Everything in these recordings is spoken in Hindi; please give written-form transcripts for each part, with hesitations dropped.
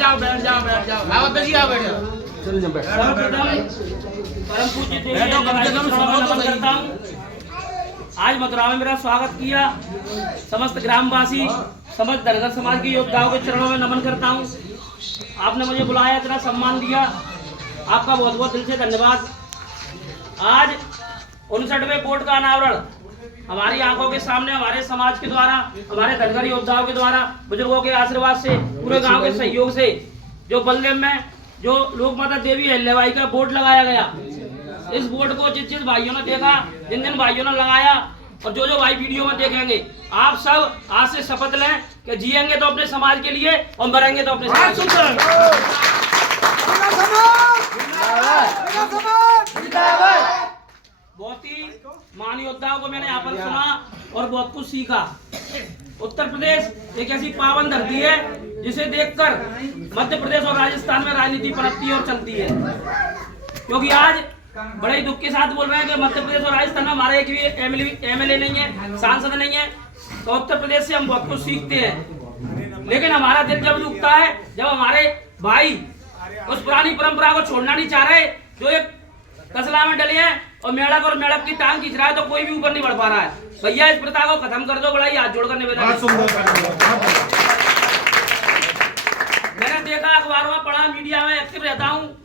जाओ बैठ जाओ बैठ जाओ। आओ जी आओ बैठ जाओ। चल बैठ। परम पूज्य करता हूँ। आज मथुरा में मेरा स्वागत किया समस्त ग्रामवासी समस्त धनगर समाज के योद्धाओं के चरणों में नमन करता हूँ। आपने मुझे बुलाया, इतना सम्मान दिया, आपका बहुत बहुत दिल से धन्यवाद। आज 59वें बोर्ड का अनावरण हमारी आंखों के सामने हमारे समाज के द्वारा, हमारे धनगर योद्धाओं के द्वारा, बुजुर्गों के आशीर्वाद से, पूरे गांव के सहयोग से जो बल्लेम में जो लोक माता देवी अहिल्याबाई का बोर्ड लगाया गया, इस बोर्ड को जिस भाइयों ने देखा, जिन भाइयों ने लगाया और जो भाई वीडियो में देखेंगे, आप सब आज से शपथ लें कि जिएंगे तो अपने समाज के लिए और मरेंगे तो अपने समाज के लिए। बहुत ही महान योद्धाओं को मैंने यहाँ पर सुना और बहुत कुछ सीखा। उत्तर प्रदेश एक ऐसी पावन धरती है जिसे देखकर मध्य प्रदेश और राजस्थान में राजनीति पनपती है और चलती है। क्योंकि आज बड़े ही दुख के साथ बोल रहे हैं कि मध्य प्रदेश और राजस्थान में हमारा एक भी एमएलए नहीं है, सांसद नहीं है। तो उत्तर प्रदेश से हम बहुत कुछ सीखते हैं, लेकिन हमारा दिल जब दुखता है जब हमारे भाई उस पुरानी परंपरा को छोड़ना नहीं चाह रहे, जो एक तसला में डले हैं और मेढ़क की टांग खींच रहा है, तो कोई भी ऊपर नहीं बढ़ पा रहा है। भैया इस प्रथा को खत्म कर दो, बड़ा ही हाथ जोड़कर निवेदन। मैंने देखा, अखबारों में पढ़ा, मीडिया में एक्टिव रहता हूँ,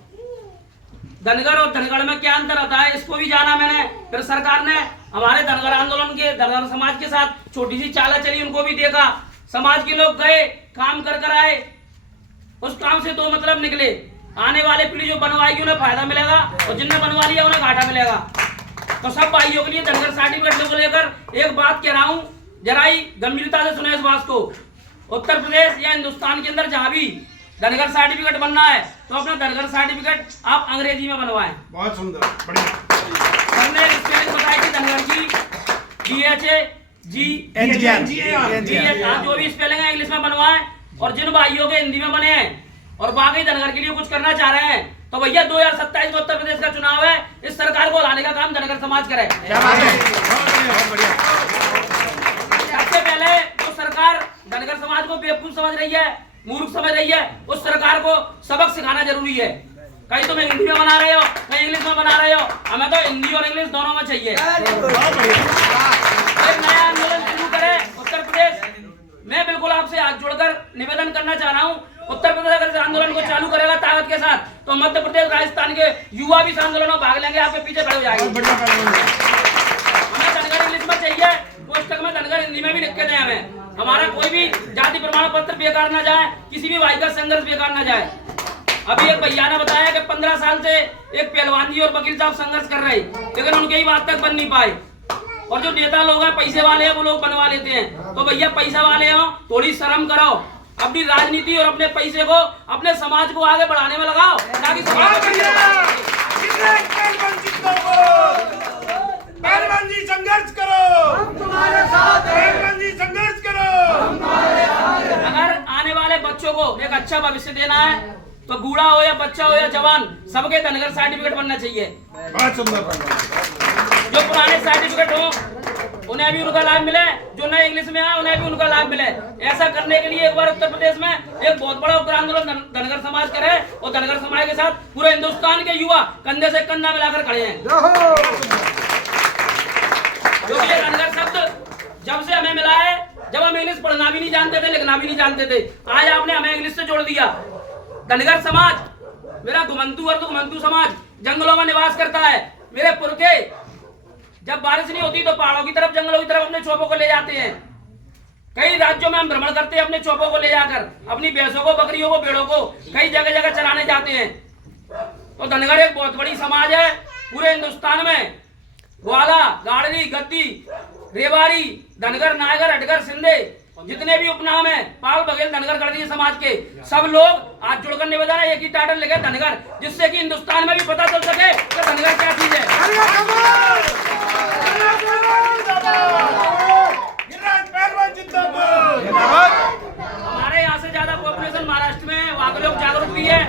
धनगर और धनगढ़ में क्या अंतर आता है इसको भी जाना मैंने। फिर सरकार ने हमारे धनगर आंदोलन के, धनगर समाज के साथ छोटी सी चाला चली, उनको भी देखा। समाज के लोग गए, काम कर आए, उस काम से दो मतलब निकले, आने वाले पीढ़ी जो बनवाएगी उन्हें फायदा मिलेगा और जिनने बनवा लिया उन्हें घाटा मिलेगा। तो सब भाइयों के लिए धनगर सर्टिफिकेट को लेकर एक बात कह रहा हूँ, जरा ही गंभीरता से सुने इस बात को। उत्तर प्रदेश या हिंदुस्तान के अंदर जहाँ भी धनगर सर्टिफिकेट बनना है तो अपना धनगर सर्टिफिकेट आप अंग्रेजी में बनवाएं। बहुत सुंदर, बढ़िया। हमने स्पेलिंग बताई थी धनगर की, DHAGNGR, जो भी स्पेलिंग है इंग्लिश में बनवाएं। और जिन भाइयों के हिंदी में बने हैं और बाकी धनगर के लिए कुछ करना चाह रहे हैं, तो भैया 2027 में उत्तर प्रदेश का चुनाव है, इस सरकार को लाने का काम धनगर समाज करे। सबसे पहले जो सरकार धनगर समाज को बेवकूफ समझ रही है, मूर्ख समझ रही है, उस सरकार को सबक सिखाना जरूरी है। कहीं तुम हिंदी में बना रहे हो, कहीं इंग्लिश में बना रहे हो, हमें तो हिंदी और इंग्लिश दोनों में चाहिए। एक नया आंदोलन शुरू करे उत्तर प्रदेश। मैं बिल्कुल आपसे हाथ जोड़कर निवेदन करना चाह रहा हूँ, उत्तर प्रदेश अगर आंदोलन को चालू करेगा ताकत के साथ, तो मध्य प्रदेश, राजस्थान के युवा भी इस आंदोलन में भाग लेंगे, आपके पीछे खड़े हो जाएंगे। हमें धनगर इंग्लिश में चाहिए, पुस्तक में धनगर हिंदी में भी लिख के दें हमें। हमारा कोई भी जाति प्रमाण पत्र बेकार ना जाए, किसी भी भाई का संघर्ष बेकार ना जाए। अभी एक भैया ने बताया कि 15 साल से एक पहलवान जी और वकील साहब संघर्ष कर रहे, लेकिन उनके ही बात तक बन नहीं पाए। और जो नेता लोग हैं, पैसे वाले हैं, वो लोग बनवा लेते हैं। तो भैया पैसा वाले हो, थोड़ी शर्म करो, अपनी राजनीति और अपने पैसे को अपने समाज को आगे बढ़ाने में लगाओ, ताकि पहलवान जी संघर्ष करो, हम तुम्हारे साथ हैं। पहलवान जी संघर्ष करो, हम तुम्हारे साथ हैं। अगर आने वाले बच्चों को एक अच्छा भविष्य देना है, तो बूढ़ा हो या बच्चा हो या जवान, सबके धनगर सर्टिफिकेट बनना चाहिए। बहुत सुंदर। जो पुराने सर्टिफिकेट हो उन्हें भी उनका लाभ मिले, जो नए इंग्लिश में आए उन्हें भी उनका लाभ मिले। ऐसा करने के लिए एक बार उत्तर प्रदेश में एक बहुत बड़ा उत्तर आंदोलन धनगर समाज करे, और धनगर समाज के साथ पूरे हिंदुस्तान के युवा कंधे से कंधा मिलाकर खड़े हैं। क्योंकि ये धनगर शब्द जब से हमें मिला है, जब हम इंग्लिश पढ़ना भी नहीं जानते थे, लिखना भी नहीं जानते थे, आज आपने हमें इंग्लिश से जोड़ दिया। धनगर समाज, मेरा घुमंतू और घुमंतू समाज जंगलों में निवास करता है। मेरे पुरखे जब बारिश नहीं होती तो पहाड़ों की तरफ, जंगलों की तरफ अपने चोपों को ले जाते हैं। कई राज्यों में हम भ्रमण करते हैं, अपने चोपों को ले जाकर अपनी भैंसों को, बकरियों को, भेड़ों को कई जगह जगह चराने जाते हैं। तो धनगर एक बहुत बड़ी समाज है पूरे हिंदुस्तान में। ग्वाला, गाड़री, गद्दी, रेवाड़ी, धनगर, नागर, हटगर, सिंधे, जितने भी उपनाम है, पाल, बघेल, धनगर, गढ़वी समाज के सब लोग आज जुड़कर निवेदन है, एक ही टाइटल लिखे धनगर, जिससे कि हिंदुस्तान में भी पता चल सके कि धनगर क्या चीज है। हमारे यहाँ से ज्यादा पॉपुलेशन महाराष्ट्र में, वहाँ के लोग जागरूक भी है।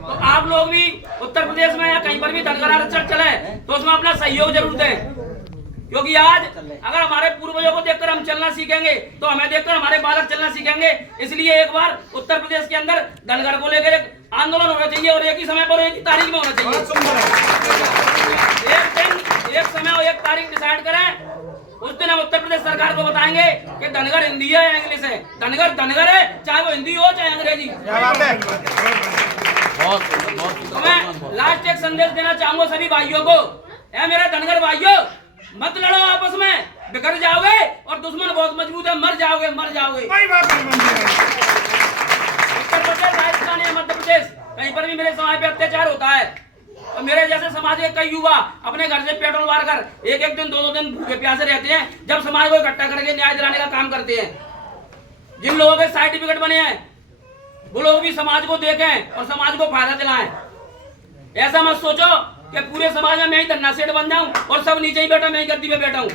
तो आप लोग भी उत्तर प्रदेश में या कहीं पर भी धनगर आरक्षण चले तो उसमें अपना सहयोग जरूर दें। क्योंकि आज अगर हमारे पूर्वजों को देखकर हम चलना सीखेंगे तो हमें देखकर हमारे बालक चलना सीखेंगे। इसलिए एक बार उत्तर प्रदेश के अंदर धनगर को लेकर एक आंदोलन होना चाहिए और एक ही समय पर एक ही तारीख में होना चाहिए। एक दिन एक समय और एक तारीख डिसाइड करें, उस दिन हम उत्तर प्रदेश सरकार को बताएंगे कि धनगर हिंदी है या इंग्लिश है। धनगर धनगर है, चाहे वो हिंदी हो चाहे अंग्रेजी। तो मैं लास्ट एक संदेश देना चाहूंगा सभी भाइयों को, ऐ मेरे धनगर भाइयों, मत लड़ो आपस में, बिगड़ जाओगे और दुश्मन बहुत मजबूत है, मर जाओगे मर जाओगे। उत्तर प्रदेश, राजस्थान या मध्य प्रदेश कहीं पर भी मेरे समाज पे अत्याचार होता है तो मेरे जैसे समाज के कई युवा अपने घर से पेट्रोल मार कर एक एक दिन दो दो दिन भूखे प्यासे रहते हैं, जब समाज को इकट्ठा करके न्याय दिलाने का काम करते हैं। जिन लोगों के सर्टिफिकेट बने हैं वो लोग भी समाज को देखें और समाज को फायदा दिलाएं। ऐसा मत सोचो कि पूरे समाज में मैं ही धन्ना सेठ बन जाऊं और सब नीचे ही बैठा, मैं ही गद्दी पे बैठा हूं।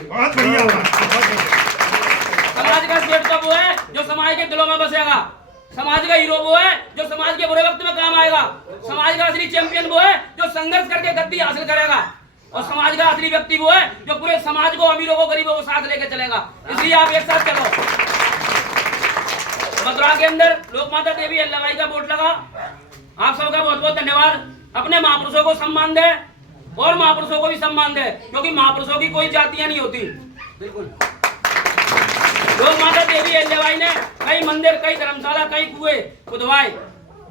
समाज का सेठ तो वो है जो समाज के दिलों में बसेगा। समाज का हीरो वो है जो समाज के बुरे वक्त में काम आएगा। समाज का असली चैंपियन वो है जो संघर्ष करके गद्दी हासिल करेगा। और समाज का असली व्यक्ति वो है जो पूरे समाज को, अमीरों को, गरीबों को साथ लेके चलेगा। इसलिए आप एक साथ चलो। मथुरा के अंदर लोक माता देवी अल्लाहबाई का बोर्ड लगा। आप सबका बहुत बहुत धन्यवाद। अपने महापुरुषों को सम्मान दे और महापुरुषों को भी सम्मान दे, क्योंकि महापुरुषों की कोई जातियां नहीं होती। बिल्कुल। लोक माता देवी अल्लाहबाई ने कई मंदिर, कई धर्मशाला, कई कुएं खुदवाए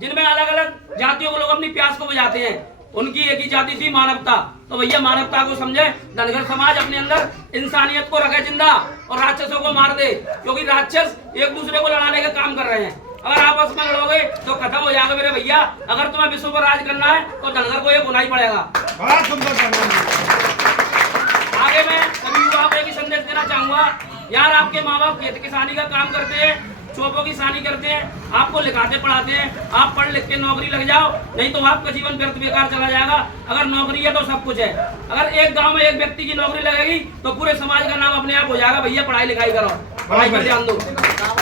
जिनमें अलग अलग जातियों को लोग अपनी प्यास को बुझाते हैं। उनकी एक ही जाति थी, मानवता। तो भैया मानवता को समझे, धनगर समाज अपने अंदर इंसानियत को रखे जिंदा और राक्षसों को मार दे, क्योंकि राक्षस एक दूसरे को लड़ाने का काम कर रहे हैं। अगर आपस में लड़ोगे तो खत्म हो जाएगा मेरे भैया। अगर तुम्हें विश्व पर राज करना है तो धनगर को एक होना ही पड़ेगा। आगे मैं सभी युवाओं को एक ही संदेश देना चाहूंगा, यार आपके माँ बाप खेत किसानी का काम करते हैं, चौपों की सानी करते हैं, आपको लिखाते पढ़ाते हैं, आप पढ़ लिख के नौकरी लग जाओ, नहीं तो आपका जीवन व्यर्थ बेकार चला जाएगा। अगर नौकरी है तो सब कुछ है। अगर एक गांव में एक व्यक्ति की नौकरी लगेगी तो पूरे समाज का नाम अपने आप हो जाएगा। भैया पढ़ाई लिखाई करो, पढ़ाई पर ध्यान दो।